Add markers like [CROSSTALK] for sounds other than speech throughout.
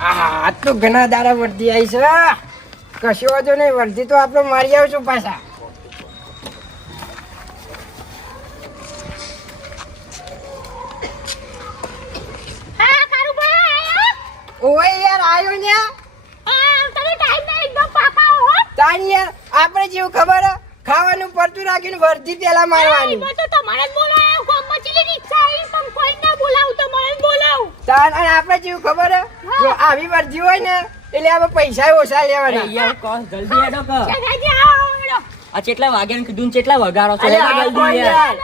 વાહ આ તો ઘણા દાડા વર્ધી આવી છે. કશો વાંધો નહીં, વર્ધી તો આપણે મારી આવશું પાછા હા કારુભાઈ આયા ઓય યાર આવ્યો ને હા તમે ટાઈમ ના એકદમ પાકા હો તાણી યાર આપણે જેવું ખબર હે? ખાવાનું પડતું રાખીને વર્ધી પેલા મારવાની. તો તમારે જ બોલાયો ગામમાં ચીલી રિક્ષા આવી. પણ કોઈ ના બોલાવું તમારે જ બોલાવું. તાણ અને આપણે જેવું ખબર હે? જો આવી વર્ધી હોય ને એટલે આપણે પૈસા ઓછા લેવાના. યાર કોણ? જલ્દી હેડો કે. જગાજી આવો હેડો. આ કેટલા વાગ્યા કીધું ને કેટલા વગાડો છો? જલ્દી યાર?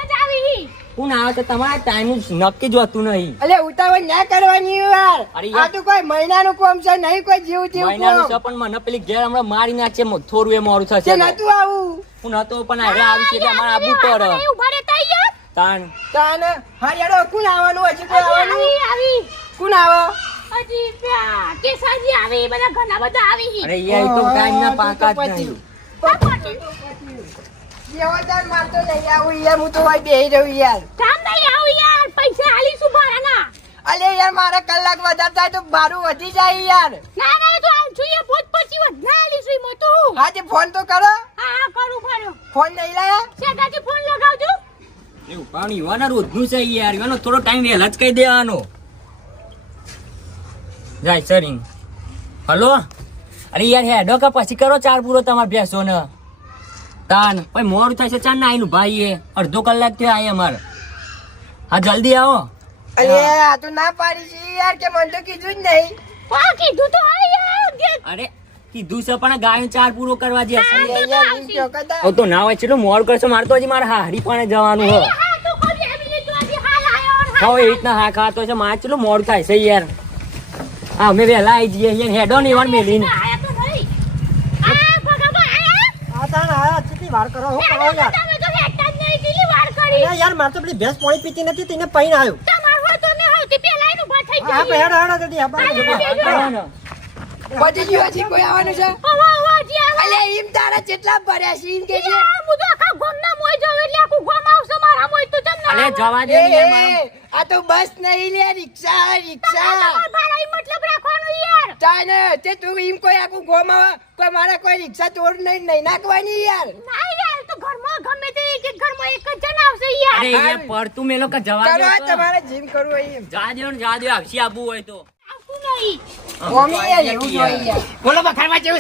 કોણ આવે તો તમારા ટાઈમ નક્કી જ હોતું નહીં. અલે ઉતાવળ ના કરવાની યાર. અરે આ તો કોઈ મહિનાનું કોમ છે નહીં કોઈ જીવ જીવ મહિનાનું છે પણ મને પેલી ઘેર હમણાં મારી નાખે થોડું એ તે થશે નતું આવું. હું નતો પણ હવે આવી છે એટલે અમારે આવવું પડે ઊભા રહેતા યાર તાણ. તાને હા યાર કોણ આવવાનું? હજી કોઈ આવવાનું? આવી આવી. કોણ આવો? હજી પ્યા કેસાજી આવે બધા ઘણા બધા આવી અરે યાર તો ટાઈમ ના પાકા જ તો નહીં વ્યવધાન મારતો નહીં આવું યાર હું તો હોય બેહી રહ્યું યાર. કામ નહીં આવું યાર પૈસા આલીશું અલે યાર મારા કલાક વધારે થાય તો ભાડું વધી જાય યાર. ના ના તો આમ જોઈએ પોત પછી વધના આલીશું મો તું. હા તે ફોન તો કરો. હા કરું ફોન નહીં લાયા? શેઠાજી ફોન લગાવજો. એવું પણ રોજનું છે યાર યુવાનો થોડો ટાઈમ વહેલા જ કહી દેવાનો. જાય સરિંગ હલો? અરે યાર હેડો કે પછી કરો ચાર પૂરો તમારે બેસો તાન મોરું મોડું છે ચાન ના આઈનું ભાઈ એ અડધો કલાક થયો આઈ અમારે. હા જલ્દી આવો. અરે આ તો ના પાડી છે યાર કે મને તો કીધું જ નહીં. પા કીધું તો આ યાર અરે કીધું છે પણ ગાયો ચાર પૂરો કરવા જે ઓ તો ના હોય ચેટલું મોડ કરશો મારે તો હજી મારે હારી પણ જવાનું હો. હા એવી રીતના હા ખાતો છે મારે ચેટલું મોડ થાય છે યાર. હા અમે વહેલા આવી જઈએ હેડો ને એવાન મેલીને. કેટલી વાર કરો હું કરો યાર. તમે તો જ નહીં કેટલી વાર કરી. અરે યાર માર તો પેલી ભેંસ પાણી પીતી નથી તેને પૈણ આવ્યો. તમાર હોય તો મે હવથી પહેલા એનું ભા થઈ હા જઈએ. હેડો હેડો જલ્દી આ બાજુ જલ્દી. આવો ને. બધી ગયું હજી કોઈ આવવાનું છે? ઓવા ઓવા જી આવે અલે ઈમ તારા જેટલા ભર્યા છે ઈમ કે છે હું તો આખા ગામના મોય જાવ એટલે આખું ગામ આવશે મારા મોય તો જમ અલે જવા દે ને આ તો બસ નહીં લે રિક્ષા રિક્ષા. મતલબ રાખવાનું યાર. તાને તે તું એમ કોઈ આખું ગોમાં કોઈ મારા કોઈ રિક્ષા ચોર નહીં નહીં નાખવાની યાર. ના યાર તો ઘરમાં ગમે તે એક એક ઘરમાં એક જ જણ આવશે યાર. અરે યાર પડતું મેલો કે જવા કરો આ દે તો. તમારે જીમ કરવું હોય એમ. જા દે જા દે આવશે આબુ હોય તો. આવતું નહીં. મમ્મી યાર એવું બોલો બખારમાં છે?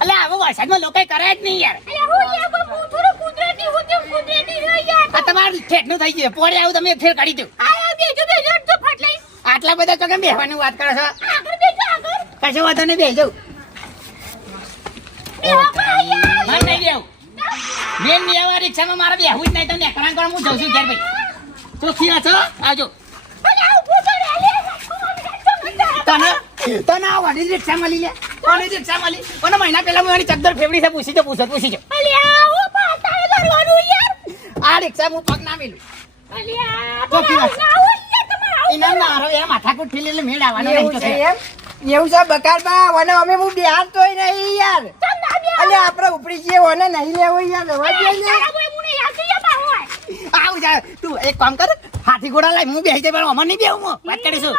એટલે આવો વરસાદમાં લોકો કરે જ નહીં યાર. અરે હું યાર હું થોડું કુદરતી હું તેમ કુદરતી રહી યાર. આ તમારું ઠેઠનું થઈ ગયું. પોડે આવું તમે ફેર કાઢી આ બેજો લઈ આટલા બધા તો કેમ બેહવાની વાત કરો છો? કશો વાંધો નહીં બેહો યાર મારે નહીં બેહવું મેન બેહવા રિક્ષામાં મારે બેહવું જ નહીં તો નેકરાન કરવા હું જઉં છું ઘેર ભાઈ. ચોખ્ખી વાત છો આવજો. તને? તને આ વડી રિક્ષા મળી લે? કોની રિક્ષા મળી? કોને મહિના પહેલા હું એની ચદ્દર ફેવડી છે પૂછી જો પૂછો પૂછી જો. આ રિક્ષા હું પગ ના મેલું. ચોખ્ખી વાત. એના મારો એ માથાકૂટ ફેલી એટલે મેળ આવવાનો એવું છે એવું છે બકારબા વને અમે હું બિહાર તોય નહીં યાર. અલે આપણે ઉપડી જઈએ વને નહીં લેવો યાર રવા દે ને થઈ આવું જા તું એક કામ કર હાથી ઘોડા લાય હું બેસી જાય પણ અમાર નહીં બેહું હું. વાત કરીશું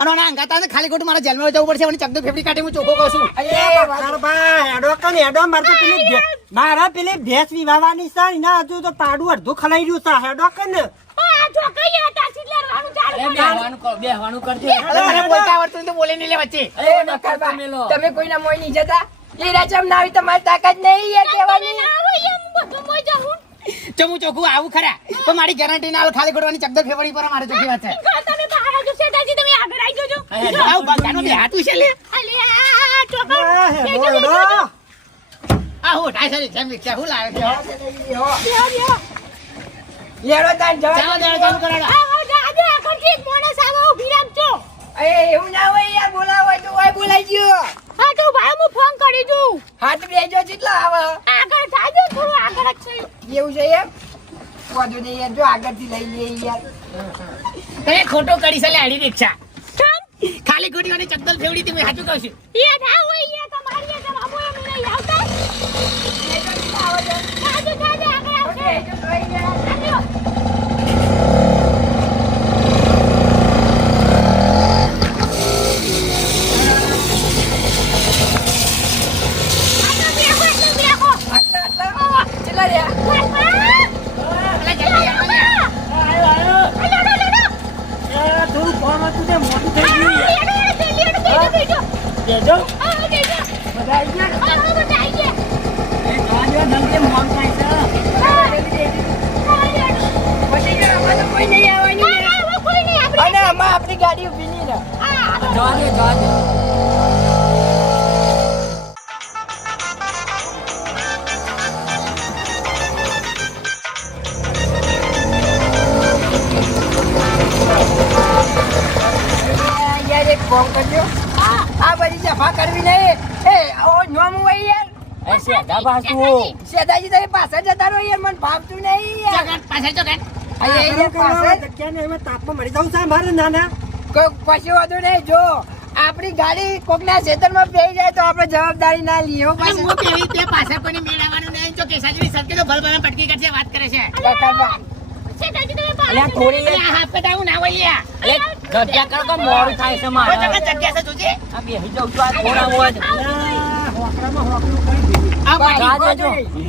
અને ઓના અંગાતા ને ખાલી ખોટું મારે જેલમાં જવું પડશે અને ચકદો ફેફડી કાઢી હું ચોખ્ખો કહું છું. અલે બકારબા, હેડો કન હેડો મારે પેલી મારા પેલી ભેંસ વિવાવાની છે એના હજુ તો પાડું અડધું ખલાઈ રહ્યું છે હેડો કન જો કઈ હતા સિલે લડવાનું ચાલુ બેહવાનું કરજો. અરે બોલતા આવડતું તો બોલે નહીં લે વચ્ચે. એ તમે કોઈના મોય નહીં જતા? એ રાચમ ના આવી તમારી તાકાત નહીં યાર કહેવાની. ના હોય એમ બધું મોય જાઉં ચમું ચોખ્ખું આવું ખરા તો મારી ગેરંટી ના ખાલી ખોટવાની ચક્કર ફેફડી પર મારે ચોખ્ખી વાત છે. તમે બહાર આવજો શેઠાજી તમે આગળ આવી જજો. આવું ભગવાનનું બે હાથું છે લે. અલે આ ચોકર હું ઢાઈ સારી જેમ રિક્ષા હું લાવે છે. બેજો, બેજો. તાન જવા ચાલો દેડો ચાલુ કરાડો આવો જાજો આગળથી એક માણસ આવો ઊભી રાખજો એ એવું ના હોય યાર બોલાવો તો હોય બોલાઈ ગયો. હા તો ભાઈ હું ફોન કરી દઉં. હાથ બેજો કેટલા આવે. આગળ થાજો થોડું આગળ જ છે એવું છે એમ? વધુ નહીં યાર જો આગળથી લઈ લઈએ યાર. તમે ખોટો કરી સલે લે આડી રિક્ષા ખાલી ખોટી વાળી ચક્કલ ફેવડી મેં સાચું કહું છું. હોય એ પાછું. સેદાજી તમે પાછળ જતા રહો યાર મને ભાવતું નહીં યાર. પાછળ એમાં તાપમાં મરી જાઉં છે મારે નાના. કોઈ કશું વાંધો નહીં જો આપણી ગાડી કોકના ખેતરમાં બેસી જાય તો આપણે જવાબદારી ના લઈએ પાછળ હું પેલી તે કોઈને મેળવવાનું નહીં? જો કેસાજી સરકે તો ભલ ભલ પટકી કરશે વાત કરે છે. અલ્યા થોડી હાથ પેટાવું ના હોય કરો કે મોડું થાય છે મારે. જગ્યા છે જોજે. આ બેસી જાઉં છું આ થોડા મોજ.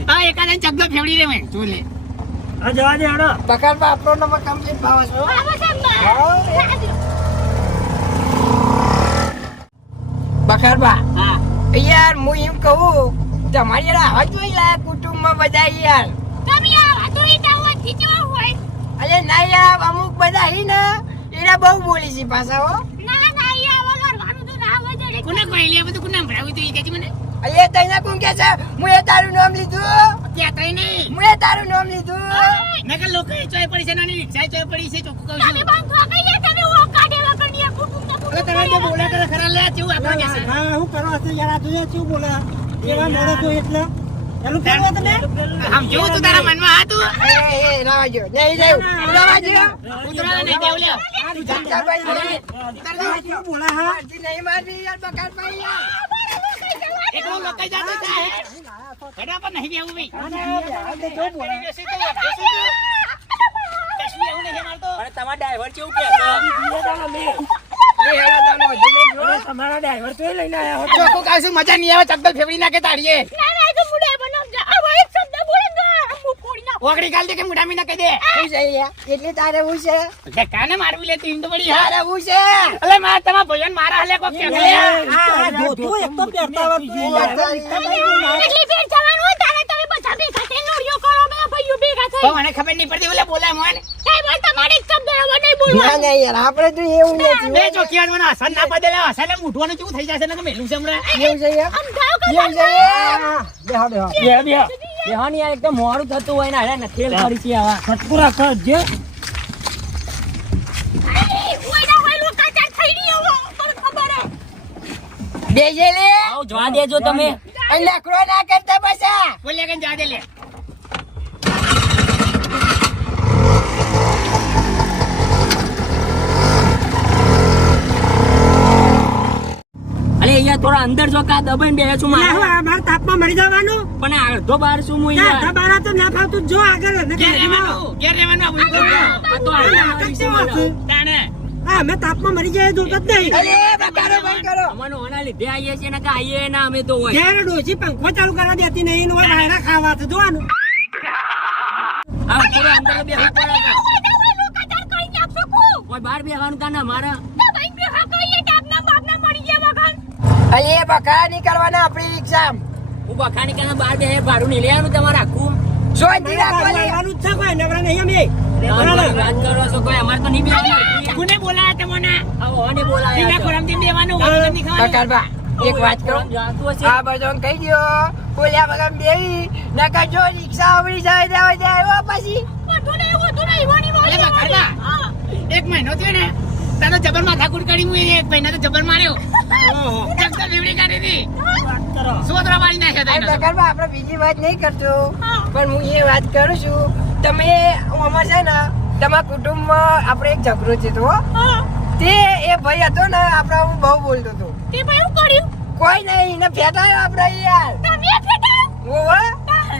આ એકાદા ચકલો ફેવડી રે મેં. જો લે. આ જવા દે હેડો. બકારબા આપણો નંબર કમ્પ્લીટ ભાવ છે હો. આવો હા. થાજો. બકારબા હા. યાર હું એમ કહું તમારી યાર આવા જોઈ લાયા કુટુંબમાં બધા યાર. તમે આવા હોય? અરે ના યાર અમુક બધા હી ને એના બહુ બોલી છે પાછા હો. ના, ના, યાર તો ના હોય કોને કહી લે બધું કોને સંભળાવ્યું તું? એ કહેજે મને? અરે તઈને કોણ કે છે? હું એ તારું નામ લીધું. ત્યાં કઈ નહીં હું એ તારું નામ લીધું. નકર લોકો એ ચોય પડી છે નાની ચાય ચોય પડી છે ચોખ્ખું કહું તમે છું. બંધ થો ગઈ, તમે ઓ કાઢે આ કુટુંબને હવે કુટુંબ તમે જે બોલે કરે ખરા લે કેવું આપણે કહેશે હા, હું કરો છે યાર આ તું શું બોલે? એવા માણસો એટલે. પેલું કરવા તમે? જો તું તારા મનમાં હતું એ એ રાવા જો નહીં જવું ઉતરા ને દેવ લે દેવું લે જંકાભાઈ નહીં. આ શું બોલે હા? નહીં મારી યાર બકારભાઈ યાર. એકલો લોકાઈ જાતો છે હેડા પર નહીં બેવું ભાઈ. આ જો બોલે. બેસી તો બેસી કશું એવું નહીં મારતો અને તમારા ડ્રાઈવર કેવું કે તમારા ડ્રાઈવર તો લઈને આવ્યા હો ચોખ્ખું કહું મજા નહીં આવે ચક્કલ ફેવડી નાખે તાળીએ ના, ના, એ તો મુડે બનાવજે. આવો એક શબ્દ બોલે ને તો હું ફોડી નાખું. ઓગળી ગાલ દે કે મુઢામી મીના કહી દે. હું છે એટલે તારે હું છે? એટલે કાને મારવી લે તો પડી હા? તારે હું છે? એટલે માર તમારા ભજન મારા હલે કો કે આ જોતું એક તો પહેરતા આવડતું નહીં. એટલી ફેર જવાનું હોય તારે તમે બધા ભેગા થઈને નોળિયો કરો, બે ભાઈઓ ભેગા તો મને ખબર નહીં પડતી. બોલે બોલાય મોન એ બોલ, તમારે શબ્દ એવો નહીં ના ના યાર આપણે તો એવું નથી બે હો. મને હસન ના પડે હસન ને મૂઠવાનું કેવું થઈ જશે? ને કે મેલું છે હમણાં. એવું છે યાર? સમજાવો કે એવું છે યાર? હા, બેહો, બેહો. બે બે બેહો ને યાર એકદમ મોડું થતું હોય ને અરે કરી છે આવા. જે. લે. આવો જવા દેજો તમે. અને નખરો ના કરતા પાછા. બોલ્યા કે જા દે લે. અહીંયા થોડા અંદર જો કા દબાઈને બેહે છું મારે. આ બાર તાપમાં મરી જવાનું. પણ અડધો બાર છું હું યાર દબાણા તો ના ફાવતું જો આગળ ને ઘેર. રહેવાનું ઘેર રહેવાનું આ તો આ તો તાણે. હા અમે તાપમાં મરી જાય જોતો જ નહીં. અરે બકારો બંધ કરો. અમને ઓના લીધે આઈએ છે ને કે આઈએ ના અમે તો હોય. ઘેર ડોશી પંખો ચાલુ કરવા દેતી નહીં ને ઓય ખાવા તો જોવાનું. આ થોડો અંદર બેસવું પડે. કોઈ બહાર બેહવાનું કાં ના મારે તો ભાઈ બેહા કહીએ ડાબના બાપના મરી ગયા વગર. અરે એ બકારા નીકળવાના આપણી રિક્ષા હું બખાની કાના બહાર બે ભાડું નહીં લેવાનું તમારે આખું. શાંતિ રાખવાની મારવાનું જ છે કોઈ નવરા નહીં અમે. વાત કરો છો કોઈ અમારે તો નહીં બેસવાનું કોને બોલાયા તમને? આ ઓને બોલાયા બીના છો. ખોરામથી બેવાનું વગર નહીં ખાવાનું એક વાત હશે. આ કહી દો બોલ્યા વગર બેહી. નકર જો રિક્ષા આવડી જાય ત્યાં જાય પછી. હા. એક મહિનો થયો ને તને જબર માથાકૂટ કરી હું એક મહિના તો જબર માર્યો. ચકદર ફેવડી કાઢી હતી વાત મારી નાખ્યા હતા એને. આપણે બીજી વાત નહીં કરતો પણ હું એ વાત કરું છું તમે આમાં છે ને તમારા કુટુંબમાં આપણે એક ઝઘડો છે તો તે એ ભાઈ હતો ને આપણે હું બહુ બોલતો હતો. તે ભાઈ હું કર્યું? કોઈ નહીં એને ફેટાયો આપણે યાર. તમે ફેટા ઓવા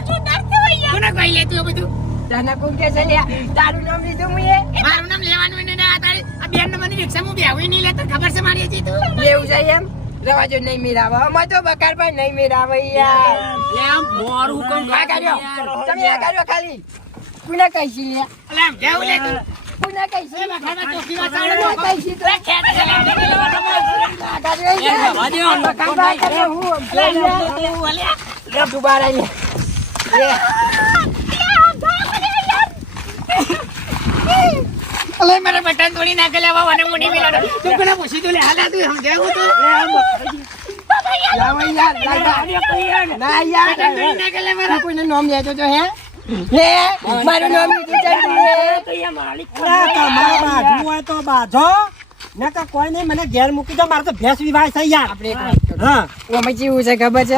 શું ડરતો યાર. કોને કહી લેતું એ બધું? તને કોણ કે છે લ્યા તારું નામ લીધું મુએ? મારું નામ લેવાનું એને આ તારી આ બેન નંબરની રિક્ષામાં બેહું નહીં લેતો ખબર છે મારી હજી તું? લેવું છે એમ? રવાજો નહીં મેરાવે અમાર તો બકારભાઈ નહીં મેરાવે યાર. આમ મોરું આ કર્યો તમે આ કર્યો ખાલી કોને અલે આમ લે તું? કોને કહીશી? બખાડવા ચોકી વાત કોને ચાલે તો. કહીશી છે, લે, લે, લે, લે, લે, લે. આ કર્યો એ યાર. જવા દ્યો, આમ બકારભાઈ કર્યો હું લે, લે, લે, લે, લે, લે, લે. લે, દુબારા લે. લે. અલે મારા બટન તોડી નાખે લે વાવ અને મિલાડો. તું કોને પૂછી તું લે હાલા તું સમજાવું તું? લાવો યાર, ના યાર. તોડી નાખે લે મારા. તું નામ લેતો તો હે? લે મારું નામ લીધું છે તું લે. અરે બાજુ હોય તો બાજો. નકર કોઈ નહીં મને ઘેર મૂકી દો મારે તો ભેંસ વિવાહ છે યાર. આપણે. હા. ઓમાં કેવું છે ખબર છે.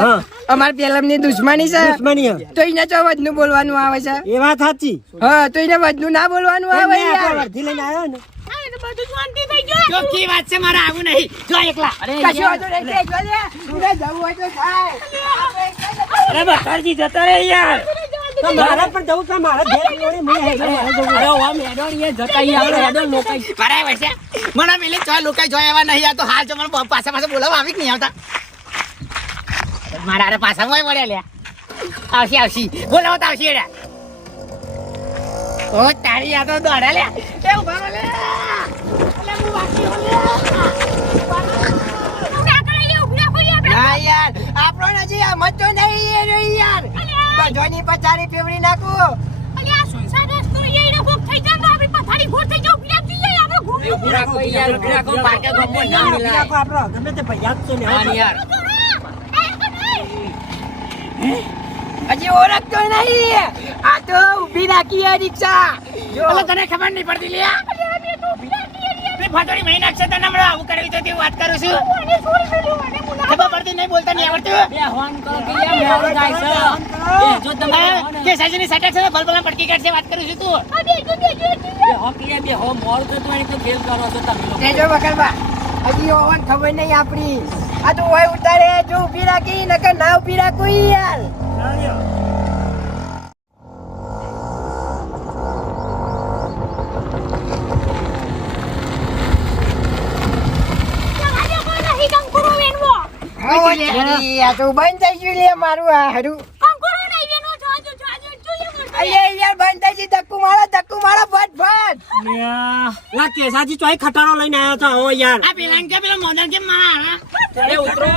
અમાર પેલમની દુશ્મની છે. દુશ્મની તો એને વધનું બોલવાનું આવે છે? એ વાત સાચી. હા તો એને વધનું ના બોલવાનું આવે યાર. અડધી લઈને આવ્યો ને? હા, એ તો બધું શાંતિ થઈ ગયું. ચોખ્ખી વાત છે મારા આવું નહીં. જો એકલા. કશું વાંધો નહીં, જો લે. જવું હોય તો થાય. અરે બખાડજી જતો રે યાર. તો મારે પણ જવું છે મારે ઘેર જોડે મને હે મારે જવું અરે ઓ હેડો એ જતા ઈ આપણે હેડો લોકાઈ. બરાબર છે મને મિલે ચોય લોકાઈ જોય એવા નહીં આ તો હાલ જો મને બ- પાછા પાછા બોલાવવા આવી કે નહીં આવતા? મારા અરે પાછા મોય મળ્યા લ્યા. આવશી આવશી. બોલાવો તો આવશી એડા ઓ તારી આ તો દોડા લ્યા. એ ઊભા રહો લ્યા. અલે હું બાકી હો લ્યા. ઊભા કરી ઊભા ના યાર આપણો નજી આમ જ તો નહીં યાર. બધાની પચારી પીવડી નાખું. અલે આ સુનસાન રસ્તો યે એનો ભૂખ થઈ જાય તો આપણી પથારી ઘોર થઈ જાય ઊભી જઈએ આપણે ઘૂમી પૂરા કોઈ યાર, ઉભું કો પાકે ગમો ના મિલાય. રાખો આપણો ગમે તે ભાઈ યાદ તો ને હા. ને યાર. હજી ઓળખતો નહીં. આ તો ઊભી રાખી આ રિક્ષા. જો. તને ખબર નહીં પડતી લ્યા પેલી મહિના છે તને હમણાં આવું કર્યું તો તેવું વાત કરું છું. ખબર પડતી નહીં બોલતા નહીં આવડતું. બે હોન કરો કે યાર મોડું થાય છે. જો કે સાજીની સટક છે બલબલા પડકી કાઢશે વાત કરું છું તું. બે હો કે બે હો મોર તો ને તો ફેલ કરો છો તમે લોકો. તે જો બકરબા હજી ઓવન ખબર નહીં આપણી. આ તો હોય ઉતારે જો ઊભી રાખી નકર ના ઊભી રાખું યાર. આ તો બંધ થઈ ગયું લે મારું આ હારું અయ్యే યાર બંધ થઈ ગયું ધક્કુ મારો ધક્કુ મારો ફટ ફટ લા કેસાજી ચોય ખટારો લઈને આવ્યો છો હો યાર. આ પેલા કે પેલા મોડલ કેમ મારા અરે ઉતરો.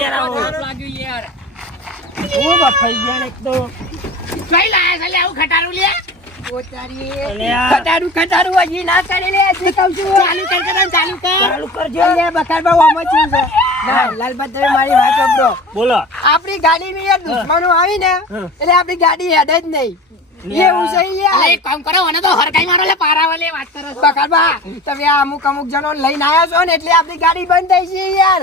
યાર લાગ્યું યાર. હું બફાઈ ગયા એક તો કઈ લાયા છે લે આવું ખટારું લે. ઓ ખટારું ખટારું હજી ના કરી લે હજી કહું છું. ચાલુ કર કર ચાલુ કર. ચાલુ કરજો. અલ્યા બકરબા ઓમ જ છે. ના લાલબા તમે મારી વાત સાંભળો. બોલો. આપણી ગાડી ની યાર દુશ્મનો આવી ને એટલે આપણી ગાડી હેડ જ નહીં. એવું છે યાર. એક કામ કરો મને તો હરકાઈ મારો લે પારા વાત કરો. છો બકરબા તમે આ અમુક અમુક જણો લઈને આવ્યા છો ને એટલે આપણી ગાડી બંધ થઈ છે યાર.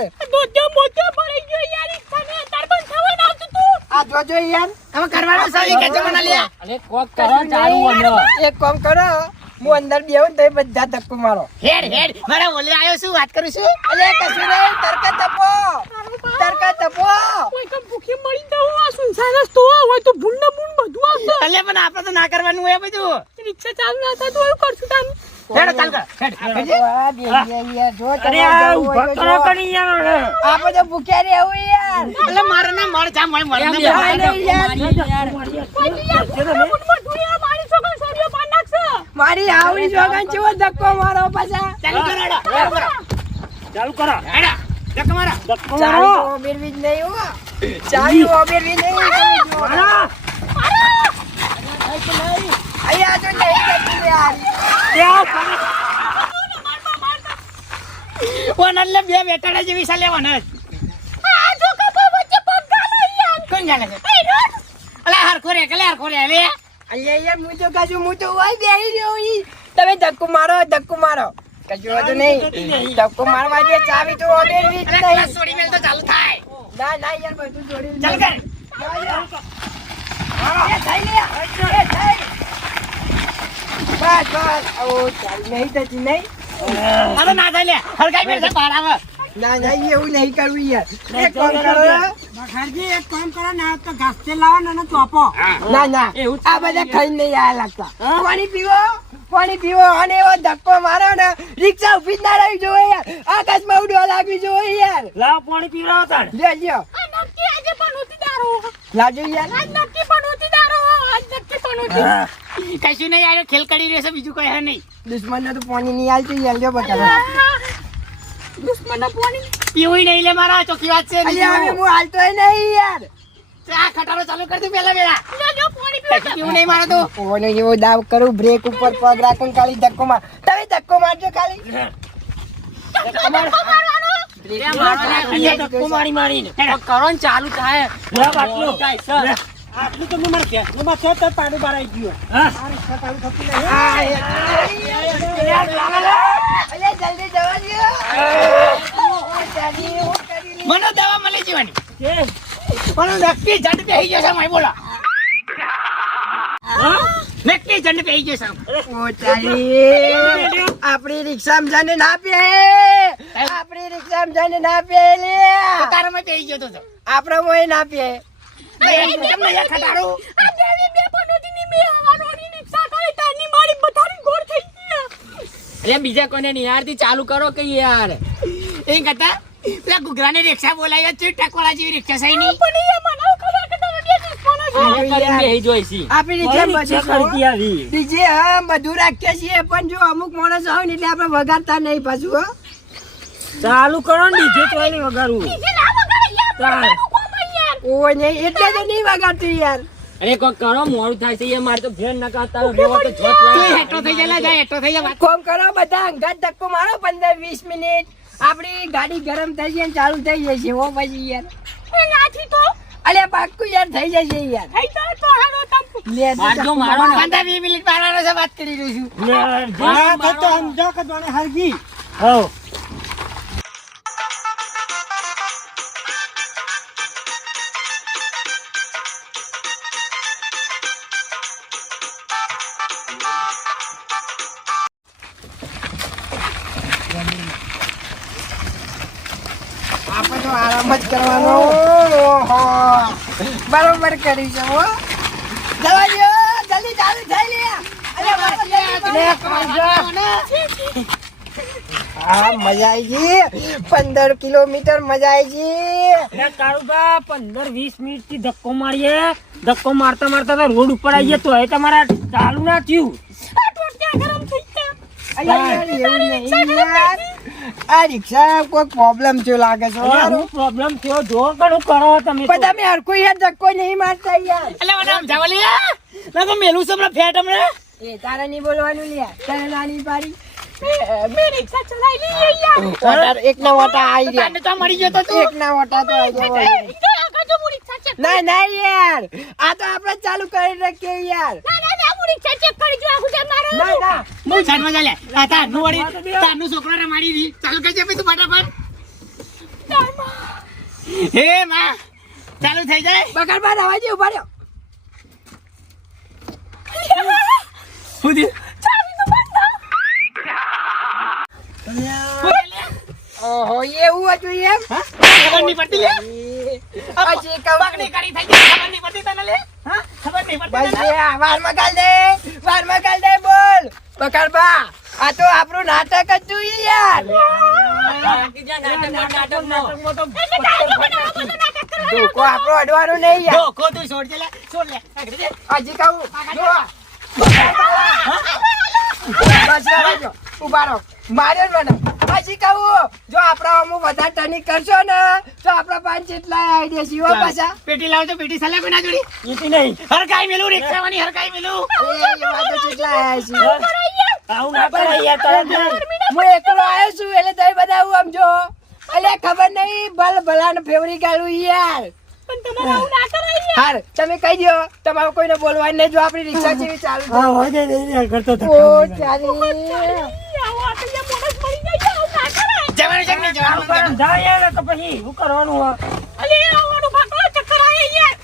આ જોજો યાર. હવે કરવાનું સહી કે મને લે. અરે કોક કરો ચાલુ એક કામ કરો. હું અંદર બેહું ને તો બધા ધક્કો મારો. હેડ હેડ મારે ઓલે આવ્યો છું વાત કરું છું? અલે કશું નહીં તરકા તપો. તરકા તપો. અલે પણ આપણે તો ના કરવાનું હોય બધું. રિક્ષા ચાલુ ના થતું હોય કરશું તાન હેડ ચાલ કર. હેડ હેડ. આ બેહી યાર જો અરે તમારે આ જવું ઊભા હોય તો કરો જો. કરી યાર. આ બધું ભૂખ્યા રહેવું યાર. અલે મારે ના મળ જા મળ મળ ના યાર. મારી આવડી જોગન ચેવો ધક્કો મારો પાછા. ચાલુ કરો હેડો ચાલુ કરો. ચાલુ કરો. હેડો ધક્કો મારો. ધક્કો ચાલુ મારો. ઓબેરવી જ નહીં હો. ચાલુ ઓબેરવી નહીં. તમે જો. મારો. અહીંયા તો નહીં જતી યાર. એટલે બે બેટાડા જેવી સાલે વન કોણ જાણે અલા અલે હરખો રે કલે હરખો રે લે. અહીંયા યાર હું તો કાજુ હું તો હોય બેહી રહ્યો ઈ. તમે ધક્કો મારો ધક્કો મારો. કશું વાંધો નહીં. ધક્કો મારવા દે ચાવી તો અમે અરે નહીં. છોડી મેલ તો ચાલુ થાય. ના ના યાર બધું છોડી ચાલ કર. એ થઈ લે એ થઈ. બસ બસ. ઓ ચાલ નહીં થતી નહીં. અરે ના થાય લે. હરકાઈ મેલ છે આવે. ના ના એવું નહીં કરવું યાર. એક કામ કરો બખારજી એક કામ કરો ને તો ઘાસ તેલ લાવો ને ચોપો. ના ના. આ બધા ખાઈને નહીં આયા લાગતા. પાણી પીવો પાણી પીવો અને એવો ધક્કો મારો ને રિક્ષા ઊભી ના રહી જોવે યાર. આકાશમાં ઉડવા લાગવી જોવે યાર. લાવ પાણી પીવડાવો તાણ. લેજો આ નક્કી આજે પણ ઉતી દારો. લાજો યાર. આજ નક્કી પણ ઉતી દારો. આજ નક્કી પણ ઉતી. કશું નહીં યાર ખેલ કરી રહેશે બીજું કઈ હે નહીં. દુશ્મન તો પાણી નહીં આવતું યાર. જો બતા દુશ્મનના પાણી પીવું નહીં લે મારા ચોખ્ખી વાત છે અલ્યા હું. હાલતો નહીં યાર. આ ખટારો ચાલુ કરી દઉં પહેલા પેલા જો જો પાણી પીવો કશું પીવું નહીં મારો તો. એવો દાવ કરું બ્રેક ઉપર પગ રાખું ને ખાલી ધક્કો માર. તમે ધક્કો મારજો ખાલી. ધક્કો મારવાનો. ધક્કો મારી મારીને. કરો ને ચાલુ થાય. આટલું તો સર આટલું તો છે તો પાડું બારાઈ ગયું. હા? અલ્યા જલ્દી જવા દો મને દવા મળી જવાની. પણ નક્કી ઝંડ પેહી જશે મારી બોલા. નક્કી ઝંડ પેહી જશે ઓ ચાલી. આપણી રિક્ષામાં જાને ના પે આપણી રિક્ષામાં જાને ના પીએ. લે તારામાં જતો તો આપણે મોય ના પે તમને યાર ખટારો આ દેવી બે પણ ની બે હવારોની રિક્ષા કરી તારની મારી બધાની ગોળ થઈ ગઈ અરે બીજા કોઈને નિહારથી ચાલુ કરો કે યાર? એ કરતા પેલા ઘૂઘરાને રિક્ષા બોલાવી છે ટકવાળા જેવી રિક્ષા સહી નહીં પણ એ મને ખબર કે તમે બે છો. આપણી બધું આવી. બીજે હા બધું રાખીએ છીએ પણ જો અમુક માણસ આવે ને એટલે આપણે વગાડતા નહીં પાછું હો. ચાલુ કરો ને ડીજે તો નહીં વગાડવું. બીજે ના ઓ એટલે તો નહીં વગાડતું યાર. અરે કોક કરો મોડું થાય છે એ મારે તો ફેર ન કરતા રેવો તો જોત વાળા. થઈ જાય જાય હેટો થઈ જાય કોમ કરો બધા અંગાત ધક્કો મારો પંદર વીસ મિનિટ. આપણી ગાડી ગરમ થઈ જાય ને ચાલુ થઈ જશે હો પછી યાર. એ નાથી તો. અલે પાક્કું યાર થઈ જશે યાર. થઈ તો તો હારો તમ. લે મારજો, મારો ને. પંદર વીસ મિનિટ મારવાનો છે વાત કરી રહ્યો છું. હા તો તો સમજો કે હરગી હો કરવાનો. બરોબર કરી છે હો. જવા જલ્દી ચાલુ થઈ લે. હા મજા આવી ગઈ. પંદર કિલોમીટર મજા આવી ગઈ. કાળુબા પંદર વીસ મિનિટથી ધક્કો મારીએ. ધક્કો મારતા મારતા તો રોડ ઉપર આવીએ તો એ તમારા ચાલુ ના થયું. અહીંયા ગરમ થઈ ગયા? આ રિક્ષા કોઈ પ્રોબ્લેમ થયો લાગે છે હું પ્રોબ્લેમ થયો જો કરો તમે પણ તમે હરખું યાર ધક્કો નહીં મારતા યાર. એટલે મને સમજાવો લે ના તો મેલું છે ફેટ હમણાં. એ તારે નહીં બોલવાનું લ્યા તારે નાની પાડી. મેં રિક્ષા ચલાવી લઈ યાર એક ના વોટા આવી તને તો ગયો. તો તું એક ના વોટા તો આવી ગયા ના ના યાર. આ તો આપણે ચાલુ કરી રાખીએ યાર. ના ના ના ચેક કરી જો આખું છે મારો ના ના. જા લે આ તારનું વળી તારનું છોકરો રે મારી દી. ચાલ કે ભાઈ તું ફટાફટ. હે માં. ચાલુ થઈ જાય. બકર બાર અવાજ ઊભા રહ્યો. [LAUGHS] સુધી ઓહો એવું હતું એમ ખબર નહીં પડતી લે? પછી પગની કરી થઈ ગઈ ખબર નહીં પડતી તને લે? હા? ખબર નહીં પડતી ભાઈ યાર, વારમાં દે વાર મગાલ દે બોલ. બકર બા. આ તો આપણું નાટક જ જોઈએ યાર. ધોકો આપણો અડવાનું નહીં યાર. ધોકો તું છોડ દે લે છોડ લે. હજી કહું જો. બસ ઊભા રહો. માર્યો જ મને. પછી કહું જો આપણા અમુક વધારે ટર્નિંગ કરશો ને તો આપણા પાંચ જેટલા આઈડિયા સીવો પાછા. પેટી લાવ તો પેટી સલાહ કોઈ જોડી. નીતિ નહીં. હરકાઈ મેલું રિક્ષાવાની હરકાઈ મેલું. એ વાત જેટલા આયા છે. આવું ના કરાય યાર તો હું એકલો આવ્યો છું એટલે તમે બધા હું સમજો અલ્યા ખબર નહીં ભલ ભલાને ફેવરી ગાળું યાર. પણ તમારે આવું ના કરાય હાર તમે કહી દો તમારે કોઈને બોલવાનું નહીં જો આપણી રિક્ષા જેવી ચાલુ હોય કરતો ઓ ચાલી. જવાનું પણ જાય તો પછી શું કરવાનું હોય? અલે આવવાનું ભાગો ચક્કર આવે યાર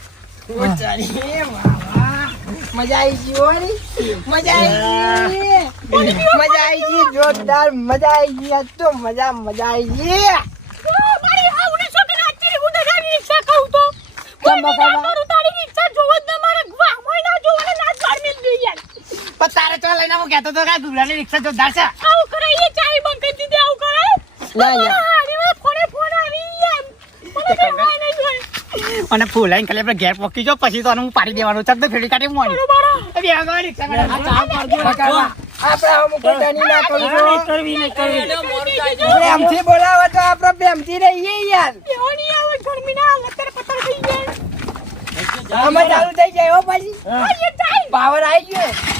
ઓ વાહ, વાહ. મજા આવી ગઈ મજા આવી ગઈ. મજા આવી ગઈ જોરદાર મજા આવી ગઈ તો મજા મજા આવી ગઈ. મારી આવને છોકરા અત્યારે હું દગાની રિક્ષા કહું તો. કોઈ બી તારી રિક્ષા જોવો જ ના મારે વાહ મોય ના જોવો ને ના પાડ યાર. પણ તારે તો લઈને હું કહેતો હતો કે દુલાની રિક્ષા જોરદાર છે. આવું કરે એ ચાવી બંધ દીધી આવું કરે. ના, ના. ફોને ફોન આવી યાર મને કહેવાય નહીં જોઈએ અને ફૂલ આઈને ખાલી આપણે ઘેર પહોંચી જાઓ પછી તો હું પાડી દેવાનું છે તો ફેરી કાઢી મોડી. બોલાવો તો આપણે પ્રેમથી રહીએ યાર. બેહોની આવે ગરમીના થઈ જાય આમાં ચાલુ થઈ જાય હો પાછી. આ